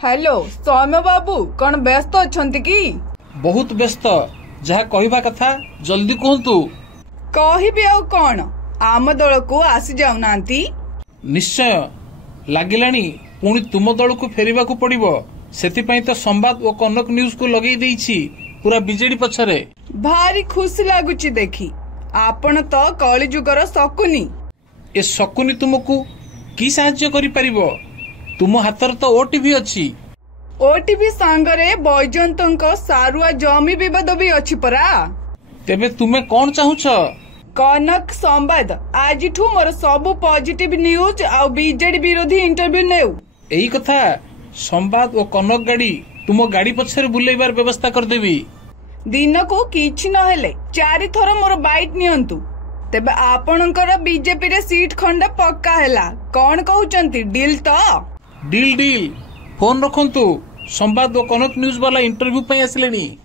Hello सौम्य बाबू कौन व्यस्त अछंती की? बहुत व्यस्त। जहाँ कहवा कथा जल्दी कहतु। कहबी आउ कौन आम दल को आसी जाऊनांती। निश्चय लागिलानी पुणी तुम दल को फेरिबा को पड़िबो। सेतिपई तो संवाद और कनक न्यूज को लगेई देइछि पूरा बीजेडी पछरे। भारी खुशी लागुची देखी आपण तो कली जुगर शकुनी। ए शकुनी तुमको की साहाय्य करि परिबो? तुम हातर तो ओटीवी अछि। ओटीवी सांगरे बैजयंतଙ୍କ सारुआ जमी विवाद भी अछि परा। तेबे तुमे कौन चाहुछ? कनक संवाद आज मोर सबु पॉजिटिव न्यूज आ बीजेडी विरोधी इंटरव्यू नेउ। एही कथा संवाद और कनक गाड़ी तुम गाड़ी पछरे बुलेइबार व्यवस्था कर देबी। दिन को किछि नहेले 4 थर मोर बाइट नियंतु। तेबे आपणकर बीजेपी रे सीट खंडे पक्का हैला कौन कहउचंती? डील तो डील डील। फोन रखंतु। संवाद और कनक न्यूज वाला इंटरव्यू पे आसलेनी।